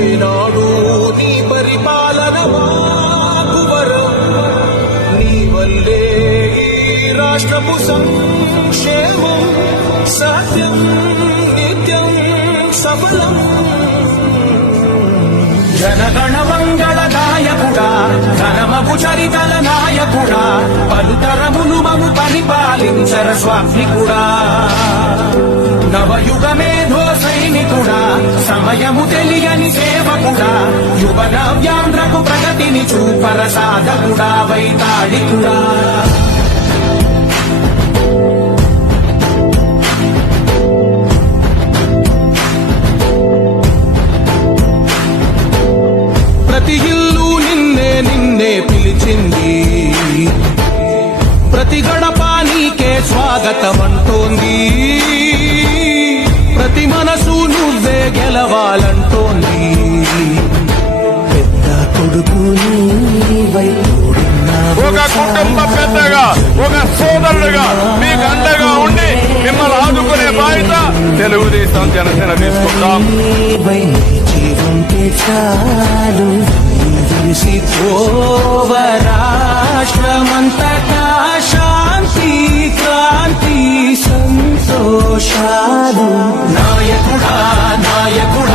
ఏనాడు నీ పరిపాలన మాకు వరం, నీ వల్లే ఈ రాష్ట్రపు సంక్షేమం సత్యం నిత్యం సఫలం. జనగణ మంగళ నాయకుడా, ఘనమగు చరితల నాయకుడా, పలుతరములు మము పరిపాలించర స్వామికుడా. నవయుగ మేధో సైనికుడా, సమయము తెలియని సేవకుడా, యువ నవ్యాంధ్రకు ప్రగతిని చూపర సాధకుడా, వైతాళికుడా. ప్రతి ఇల్లు నిన్నే నిన్నే పిలిచింది, ప్రతి గడప నీకే స్వాగతమంటోంది, ప్రతి మనసు నువ్వే గెలవాలంటోంది. పెద్ద కొడుకు నీవై ఒక కుటుంబ పెద్దగా, ఒక సోదరుడుగా మీకు అండగా ఉండి మిమ్మల్ని ఆదుకునే బాధ్యత తెలుగుదేశం జనసేన తీసుకుంటాం. చాలు రాష్ట్రమంతటా శాంతి క్రాంతి సంతోషాలు. నాయకుడా నాయకుడా